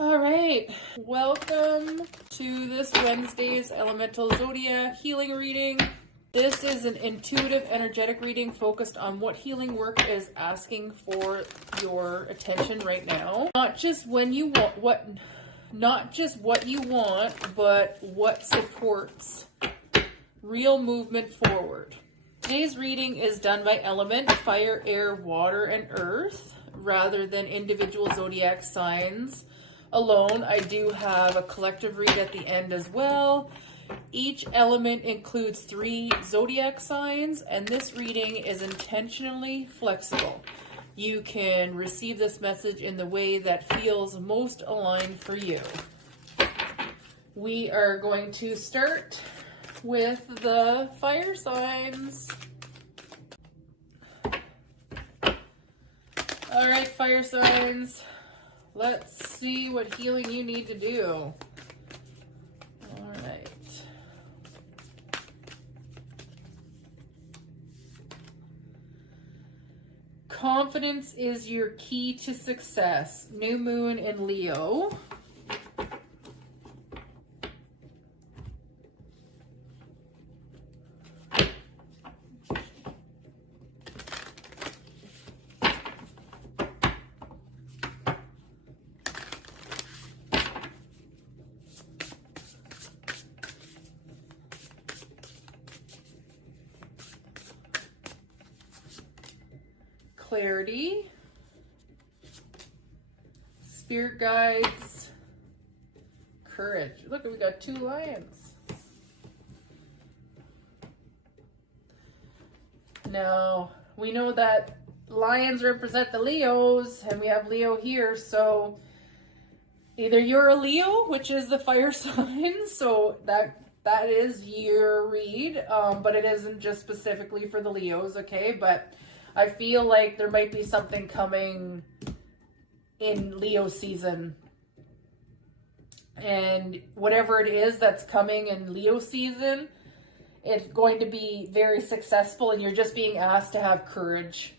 All right, welcome to this Wednesday's Elemental Zodiac Healing Reading. This is an intuitive, energetic reading focused on what healing work is asking for your attention right now. Not just when you want, not just what you want, but what supports real movement forward. Today's reading is done by element, fire, air, water, and earth, rather than individual zodiac signs alone. I do have a collective read at the end as well. Each element includes 3 zodiac signs, and this reading is intentionally flexible. You can receive this message in the way that feels most aligned for you. We are going to start with the fire signs. All right, fire signs. Let's see what healing you need to do. All right. Confidence is your key to success. New moon in Leo. Clarity, spirit guides, courage. Look, we got 2 lions. Now, we know that lions represent the Leos, and we have Leo here, so either you're a Leo, which is the fire sign, so that is your read, but it isn't just specifically for the Leos, okay? But I feel like there might be something coming in Leo season. And whatever it is that's coming in Leo season, it's going to be very successful, and you're just being asked to have courage.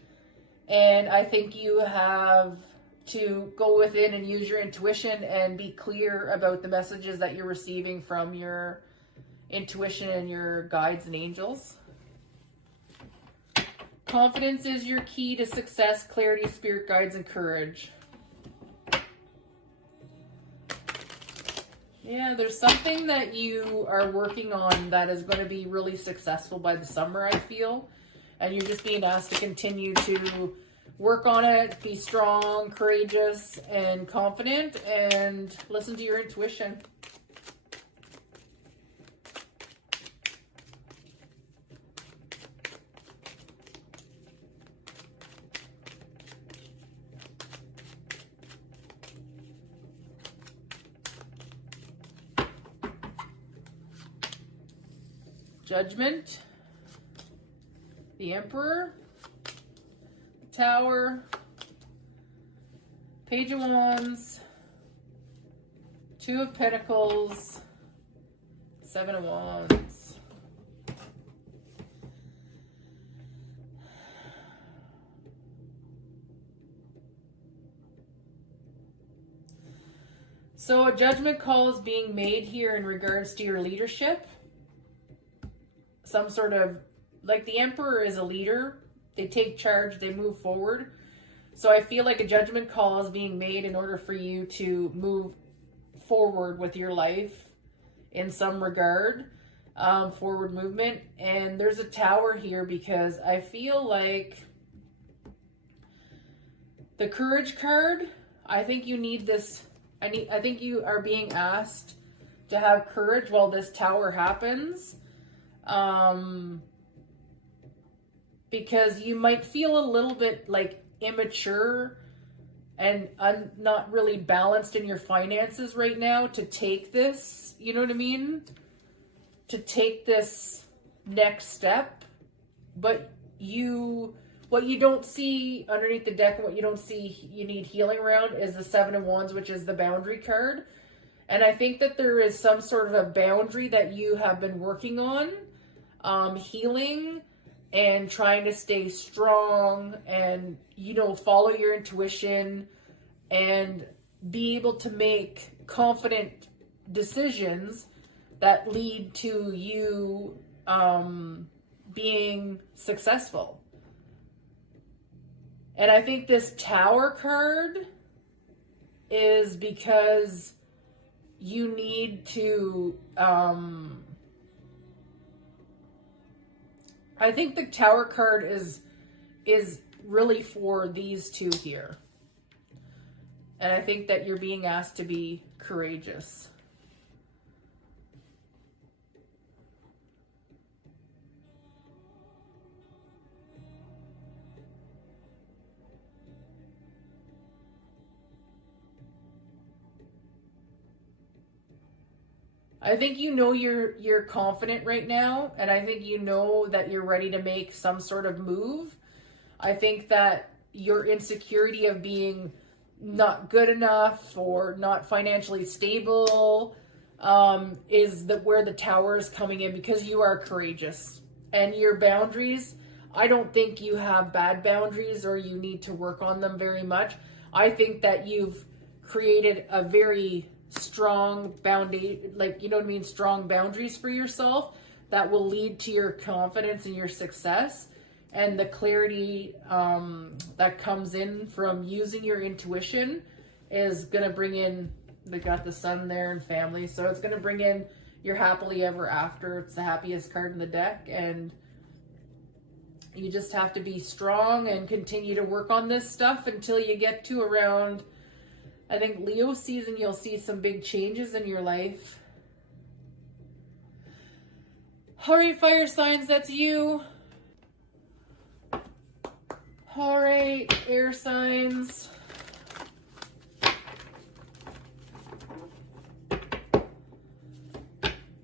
And I think you have to go within and use your intuition and be clear about the messages that you're receiving from your intuition and your guides and angels. Confidence is your key to success, clarity, spirit guides, and courage. Yeah, there's something that you are working on that is going to be really successful by the summer, I feel. And you're just being asked to continue to work on it, be strong, courageous, and confident, and listen to your intuition. Judgment, the Emperor, the Tower, Page of Wands, 2 of Pentacles, 7 of Wands. So a judgment call is being made here in regards to your leadership. Some sort of, like the Emperor is a leader. They take charge, they move forward. So I feel like a judgment call is being made in order for you to move forward with your life in some regard, forward movement. And there's a Tower here because I feel like the Courage card, I think you need this. I think you are being asked to have courage while this Tower happens. Because you might feel a little bit like immature and not really balanced in your finances right now to take this, you know what I mean? To take this next step. But what you don't see underneath the deck and what you don't see you need healing around is the 7 of Wands, which is the boundary card. And I think that there is some sort of a boundary that you have been working on, healing and trying to stay strong and, follow your intuition and be able to make confident decisions that lead to you being successful. And I think this Tower card is because you need to, I think the Tower card is really for these two here. And I think that you're being asked to be courageous. I think you know you're confident right now, and I think you know that you're ready to make some sort of move. I think that your insecurity of being not good enough or not financially stable is where the Tower is coming in, because you are courageous. And your boundaries, I don't think you have bad boundaries or you need to work on them very much. I think that you've created a very strong strong boundaries for yourself that will lead to your confidence and your success, and the clarity that comes in from using your intuition is going to bring in, they got the sun there and family, so it's going to bring in your happily ever after. It's the happiest card in the deck, and you just have to be strong and continue to work on this stuff until you get to around, I think, Leo season. You'll see some big changes in your life. All right, fire signs, that's you. All right, air signs.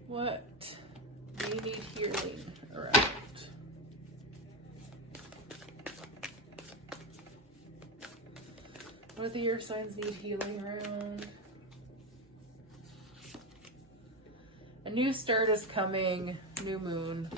What do you need healing around? What do the air signs need healing around? A new start is coming. New moon.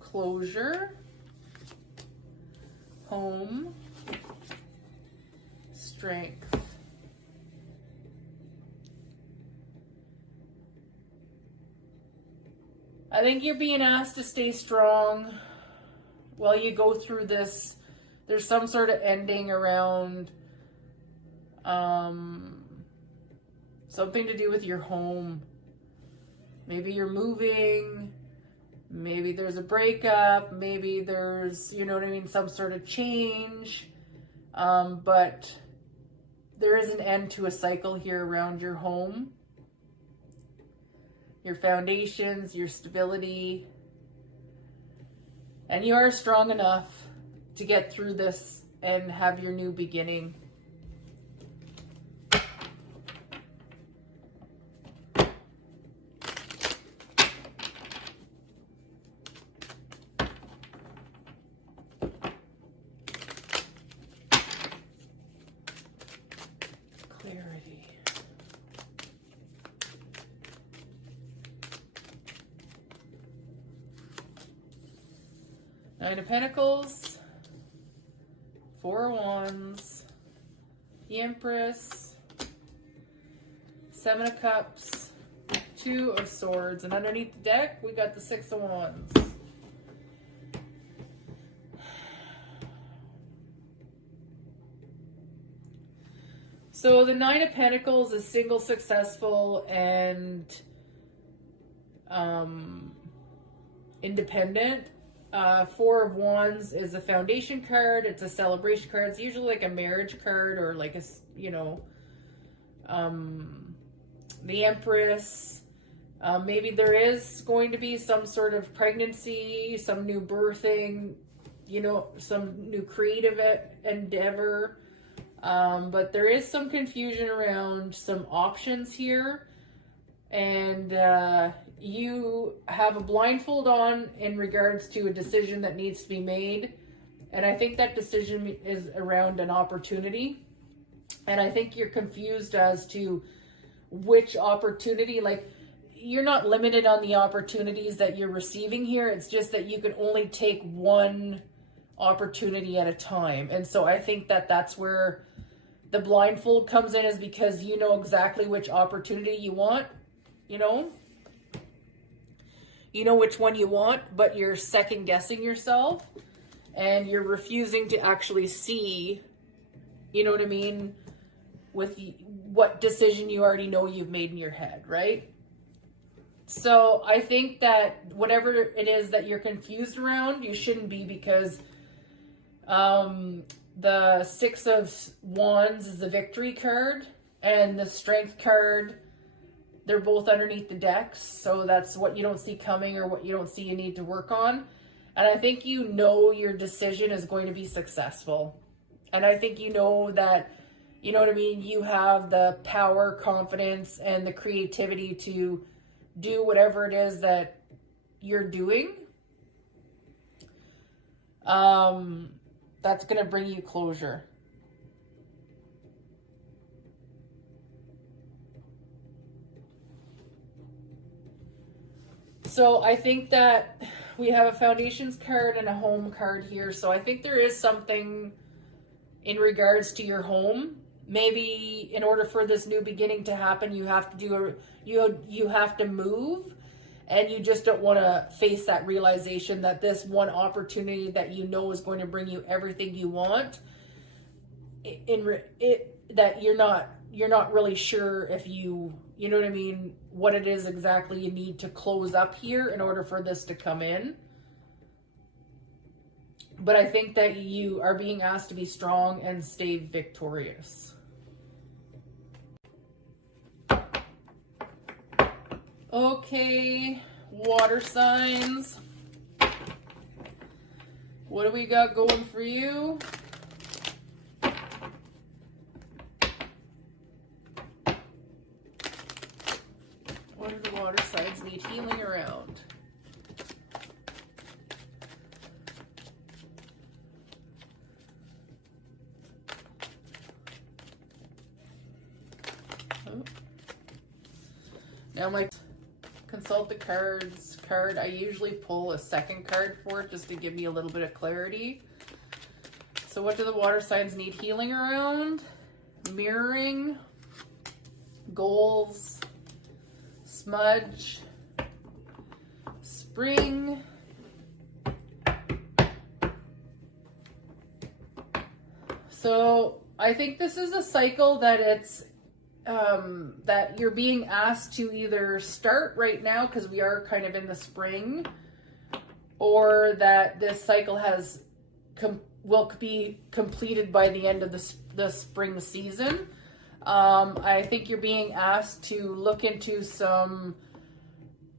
Closure, home, strength. I think you're being asked to stay strong while you go through this. There's some sort of ending around something to do with your home. Maybe you're moving. Maybe there's a breakup, maybe there's, you know what I mean, some sort of change. But there is an end to a cycle here around your home, your foundations, your stability. And you are strong enough to get through this and have your new beginning. Nine of Pentacles, Four of Wands, the Empress, Seven of Cups, Two of Swords, and underneath the deck, we got the Six of Wands. So the Nine of Pentacles is single, successful, and independent. Four of Wands is a foundation card. It's a celebration card. It's usually like a marriage card or like a, the Empress. Maybe there is going to be some sort of pregnancy, some new birthing, some new creative endeavor. But there is some confusion around some options here. And you have a blindfold on in regards to a decision that needs to be made. And I think that decision is around an opportunity. And I think you're confused as to which opportunity. Like, you're not limited on the opportunities that you're receiving here. It's just that you can only take one opportunity at a time. And so I think that that's where the blindfold comes in, is because you know exactly which opportunity you want, you know which one you want, but you're second guessing yourself and you're refusing to actually see, you know what I mean, with what decision you already know you've made in your head, right? So I think that whatever it is that you're confused around, you shouldn't be, because the Six of Wands is the victory card, and the strength card, they're both underneath the decks. So that's what you don't see coming, or what you don't see you need to work on. And I think you know your decision is going to be successful. And I think you know that, you know what I mean, you have the power, confidence, and the creativity to do whatever it is that you're doing. That's going to bring you closure. So I think that we have a foundations card and a home card here. So I think there is something in regards to your home. Maybe in order for this new beginning to happen, you have to you have to move, and you just don't want to face that realization that this one opportunity that you know is going to bring you everything you want, that you're not really sure if you know what I mean, what it is exactly you need to close up here in order for this to come in. But I think that you are being asked to be strong and stay victorious. Okay, water signs. What do we got going for you? What do the water signs need healing around? Oh. Now my consult the cards card. I usually pull a second card for it just to give me a little bit of clarity. So what do the water signs need healing around? Mirroring, goals, smudge, spring, so I think this is a cycle that it's that you're being asked to either start right now, because we are kind of in the spring, or that this cycle will be completed by the end of the spring season. I think you're being asked to look into some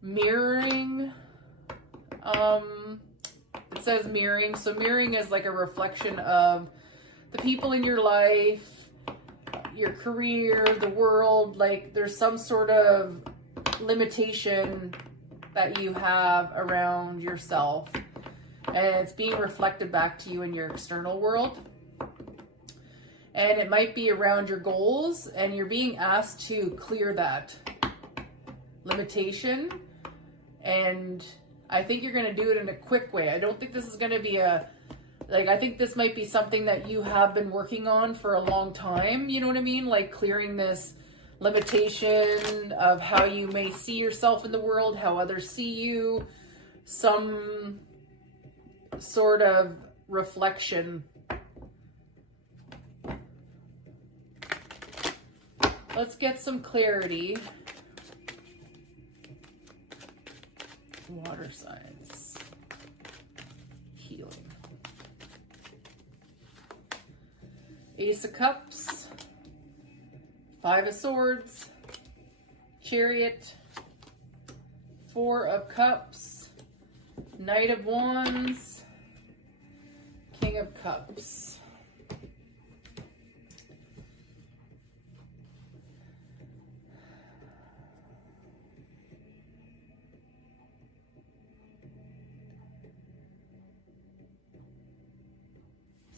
mirroring. It says mirroring. So mirroring is like a reflection of the people in your life, your career, the world. Like there's some sort of limitation that you have around yourself, and it's being reflected back to you in your external world. And it might be around your goals, and you're being asked to clear that limitation. And I think you're going to do it in a quick way. I don't think this is going to be I think this might be something that you have been working on for a long time. You know what I mean? Like clearing this limitation of how you may see yourself in the world, how others see you, some sort of reflection. Let's get some clarity. Water signs. Healing. Ace of Cups. Five of Swords. Chariot. Four of Cups. Knight of Wands. King of Cups.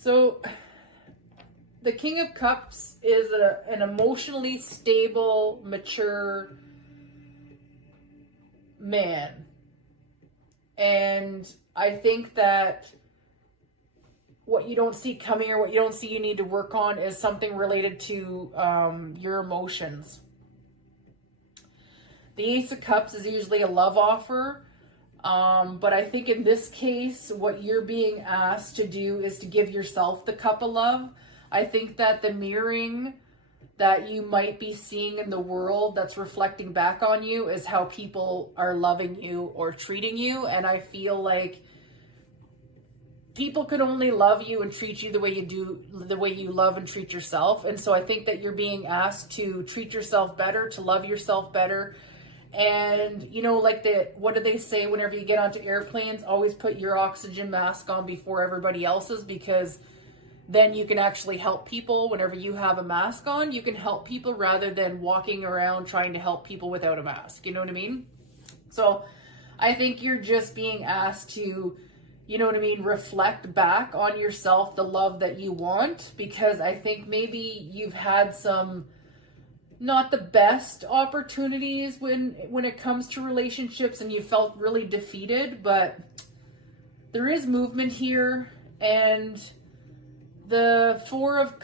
So the King of Cups is an emotionally stable, mature man. And I think that what you don't see coming or what you don't see you need to work on is something related to your emotions. The Ace of Cups is usually a love offer. But I think in this case, what you're being asked to do is to give yourself the cup of love. I think that the mirroring that you might be seeing in the world that's reflecting back on you is how people are loving you or treating you. And I feel like people could only love you and treat you the way you do, the way you love and treat yourself. And so I think that you're being asked to treat yourself better, to love yourself better. And, you know, like what do they say whenever you get onto airplanes? Always put your oxygen mask on before everybody else's, because then you can actually help people. Whenever you have a mask on, you can help people rather than walking around trying to help people without a mask. You know what I mean? So I think you're just being asked to, you know what I mean, reflect back on yourself, the love that you want, because I think maybe you've had some not the best opportunities when it comes to relationships and you felt really defeated, but there is movement here. And the Four of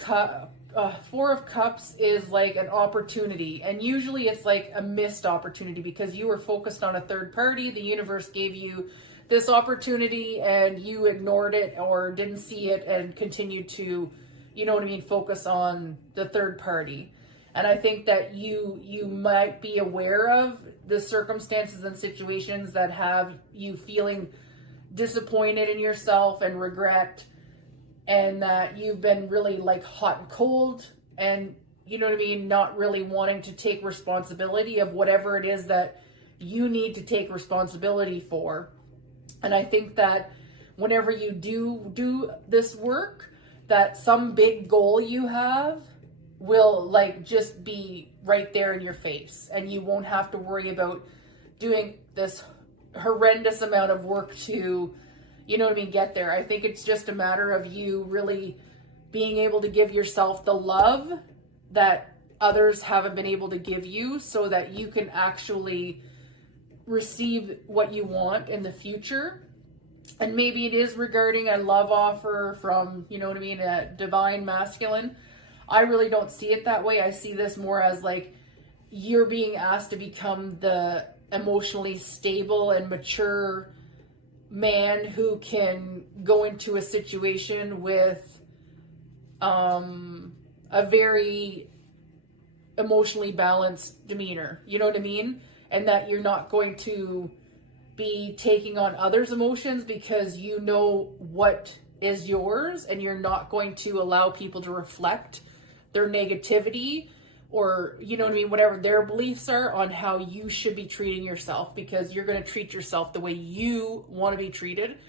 Cups is like an opportunity, and usually it's like a missed opportunity because you were focused on a third party. The universe gave you this opportunity and you ignored it or didn't see it and continued to, you know what I mean, focus on the third party. And I think that you might be aware of the circumstances and situations that have you feeling disappointed in yourself and regret, and that you've been really like hot and cold and, you know what I mean, not really wanting to take responsibility of whatever it is that you need to take responsibility for. And I think that whenever you do this work, that some big goal you have will like just be right there in your face, and you won't have to worry about doing this horrendous amount of work to, you know what I mean, get there. I think it's just a matter of you really being able to give yourself the love that others haven't been able to give you, so that you can actually receive what you want in the future. And maybe it is regarding a love offer from, you know what I mean, a divine masculine. I really don't see it that way. I see this more as like you're being asked to become the emotionally stable and mature man who can go into a situation with a very emotionally balanced demeanor. You know what I mean? And that you're not going to be taking on others' emotions because you know what is yours, and you're not going to allow people to reflect their negativity or, you know what I mean, whatever their beliefs are on how you should be treating yourself, because you're going to treat yourself the way you want to be treated.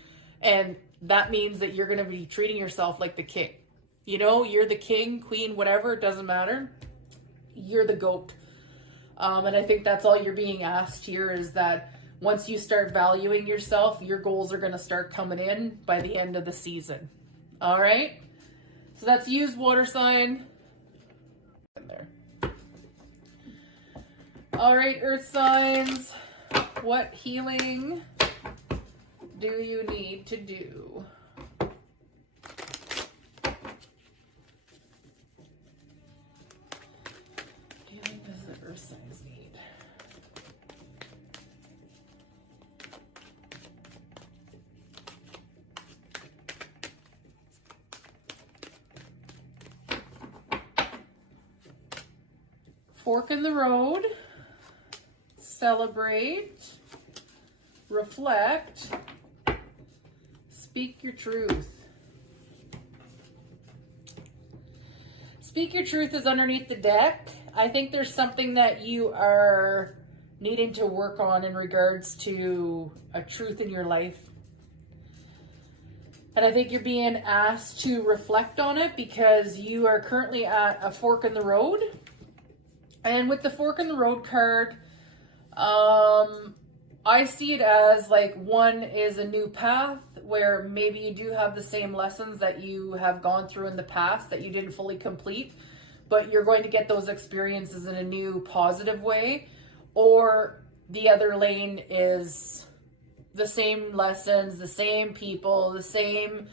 And that means that you're going to be treating yourself like the king. You know, you're the king, queen, whatever, it doesn't matter. You're the goat. And I think that's all you're being asked here, is that once you start valuing yourself, your goals are going to start coming in by the end of the season. All right. So that's used water sign. There. All right, earth signs, what healing do you need to do? Healing does the earth signs need? Fork in the road. Celebrate, reflect, speak your truth. Speak your truth is underneath the deck. I think there's something that you are needing to work on in regards to a truth in your life. And I think you're being asked to reflect on it because you are currently at a fork in the road. And with the fork in the road card, I see it as like one is a new path, where maybe you do have the same lessons that you have gone through in the past that you didn't fully complete, but you're going to get those experiences in a new positive way. Or the other lane is the same lessons, the same people, the same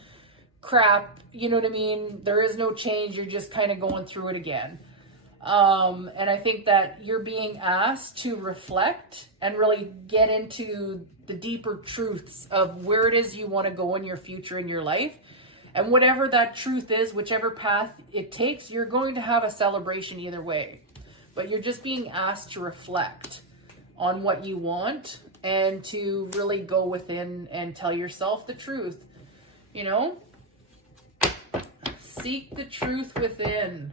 crap, you know what I mean? There is no change, you're just kind of going through it again. And I think that you're being asked to reflect and really get into the deeper truths of where it is you want to go in your future, in your life. And whatever that truth is, whichever path it takes, you're going to have a celebration either way. But you're just being asked to reflect on what you want and to really go within and tell yourself the truth, you know? Seek the truth within.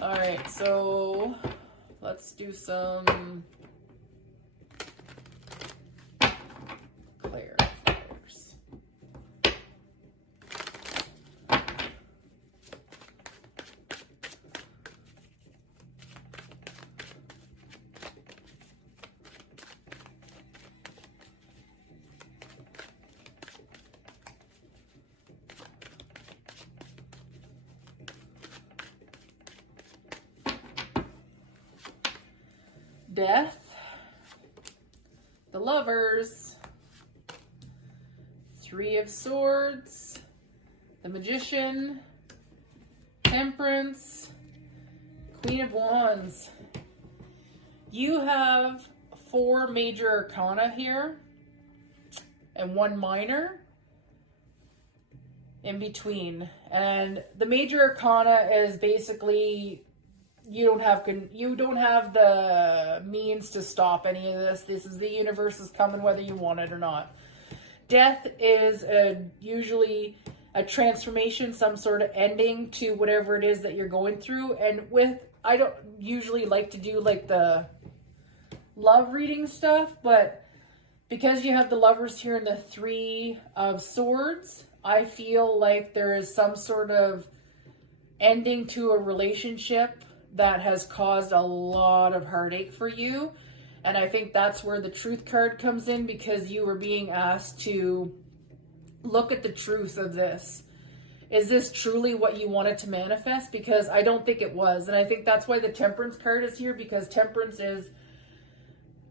All right, so let's do some clarifiers. Death, the Lovers, Three of Swords, the Magician, Temperance, Queen of Wands. You have 4 major arcana here and 1 minor in between. And the major arcana is basically you don't have the means to stop any of this. This is the universe is coming whether you want it or not. Death is usually a transformation, some sort of ending to whatever it is that you're going through. And I don't usually like to do like the love reading stuff, but because you have the Lovers here and the 3 of Swords, I feel like there is some sort of ending to a relationship that has caused a lot of heartache for you. And I think that's where the Truth card comes in, because you were being asked to look at the truth of this. Is this truly what you wanted to manifest? Because I don't think it was. And I think that's why the Temperance card is here, because Temperance is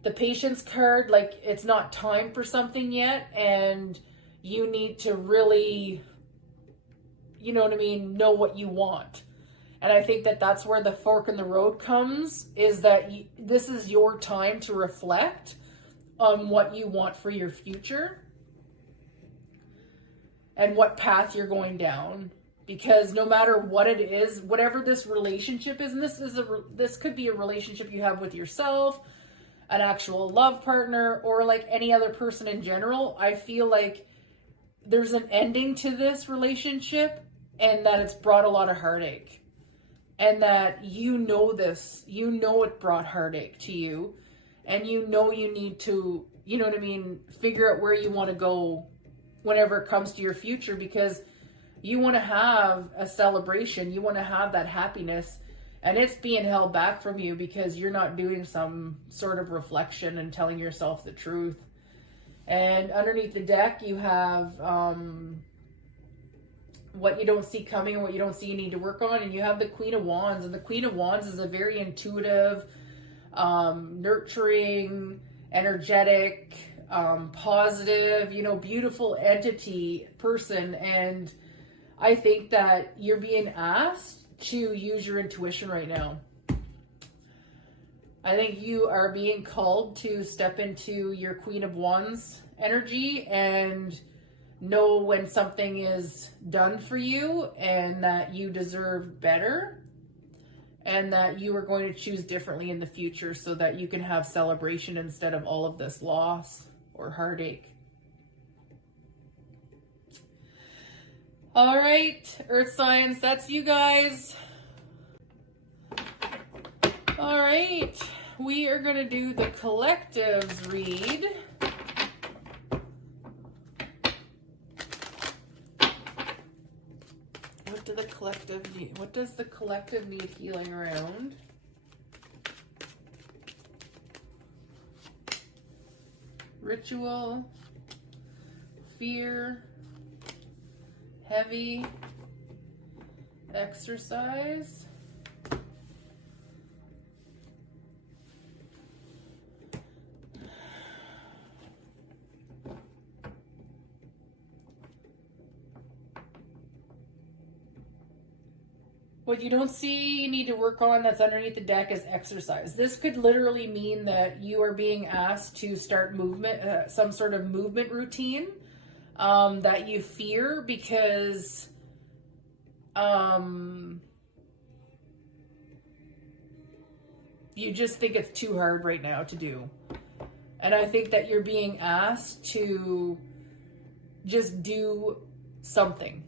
the Patience card. Like, it's not time for something yet, and you need to really, you know what I mean, know what you want. And I think that that's where the fork in the road comes, is that this is your time to reflect on what you want for your future and what path you're going down. Because no matter what it is, whatever this relationship is, and this could be a relationship you have with yourself, an actual love partner, or like any other person in general, I feel like there's an ending to this relationship and that it's brought a lot of heartache. And that you know this, you know it brought heartache to you, and you know you need to, you know what I mean, figure out where you want to go whenever it comes to your future, because you want to have a celebration, you want to have that happiness, and it's being held back from you because you're not doing some sort of reflection and telling yourself the truth. And underneath the deck, you have what you don't see coming and what you don't see you need to work on. And you have the Queen of Wands. And the Queen of Wands is a very intuitive, nurturing, energetic, positive, you know, beautiful entity person. And I think that you're being asked to use your intuition right now. I think you are being called to step into your Queen of Wands energy and know when something is done for you, and that you deserve better, and that you are going to choose differently in the future so that you can have celebration instead of all of this loss or heartache. All right, Earth signs, that's you guys. All right, we are going to do the collectives read. What do the collective need? What does the collective need healing around? ritual, fear, heavy, exercise, what you don't see you need to work on that's underneath the deck is exercise. This could literally mean that you are being asked to start movement, some sort of movement routine that you fear because you just think it's too hard right now to do. And I think that you're being asked to just do something.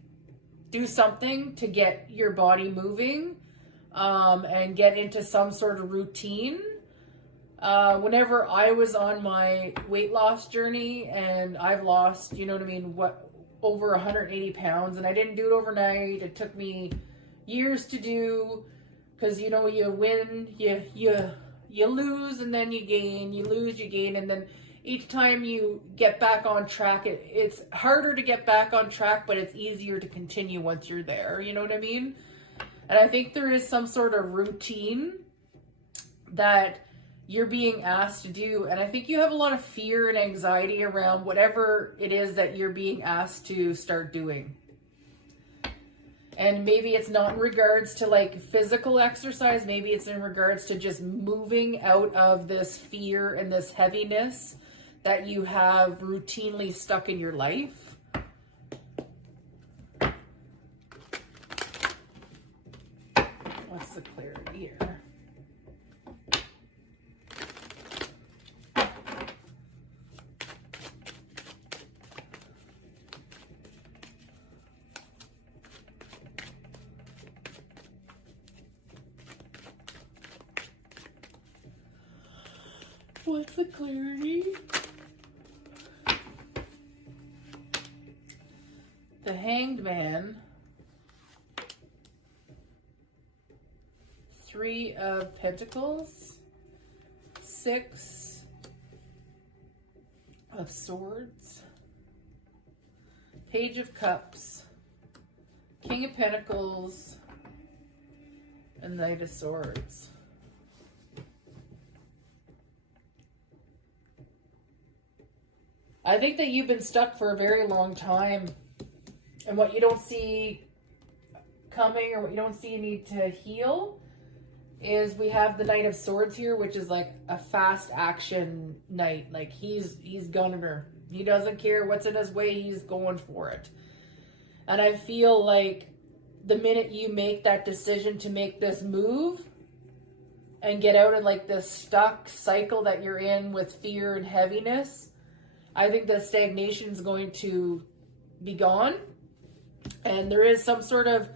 Do something to get your body moving and get into some sort of routine. Whenever I was on my weight loss journey and I've lost, you know what I mean, over 180 pounds, and I didn't do it overnight. It took me years to do because, you know, you win, you lose, and then you gain, you lose, you gain, and then each time you get back on track, it's harder to get back on track, but it's easier to continue once you're there. You know what I mean? And I think there is some sort of routine that you're being asked to do. And I think you have a lot of fear and anxiety around whatever it is that you're being asked to start doing. And maybe it's not in regards to like physical exercise. Maybe it's in regards to just moving out of this fear and this heaviness that you have routinely stuck in your life. What's the clarity here? What's the clarity? The Hanged Man, 3 of Pentacles, 6 of Swords, Page of Cups, King of Pentacles, and Knight of Swords. I think that you've been stuck for a very long time. And what you don't see coming, or what you don't see you need to heal, is we have the Knight of Swords here, which is like a fast action knight. Like he's gunner. He doesn't care what's in his way, he's going for it. And I feel like the minute you make that decision to make this move and get out of like this stuck cycle that you're in with fear and heaviness, I think the stagnation is going to be gone. And there is some sort of,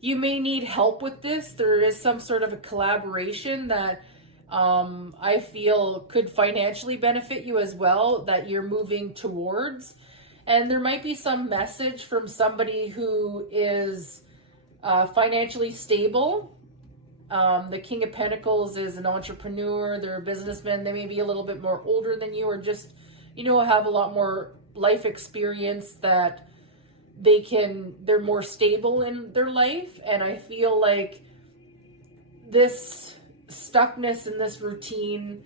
you may need help with this. There is some sort of a collaboration that I feel could financially benefit you as well, that you're moving towards. And there might be some message from somebody who is financially stable. The King of Pentacles is an entrepreneur. They're a businessman. They may be a little bit more older than you, or just, you know, have a lot more life experience, that they're more stable in their life. And I feel like this stuckness in this routine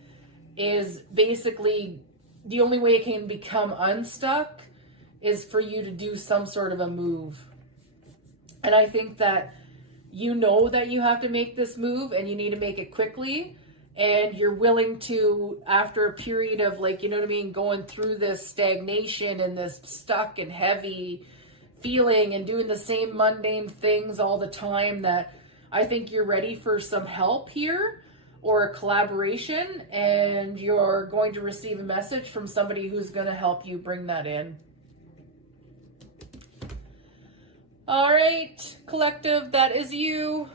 is basically the only way it can become unstuck is for you to do some sort of a move. And I think that you know that you have to make this move and you need to make it quickly. And you're willing to, after a period of, like, you know what I mean, going through this stagnation and this stuck and heavy feeling and doing the same mundane things all the time, that I think you're ready for some help here or a collaboration, and you're going to receive a message from somebody who's going to help you bring that in. All right, collective, that is you.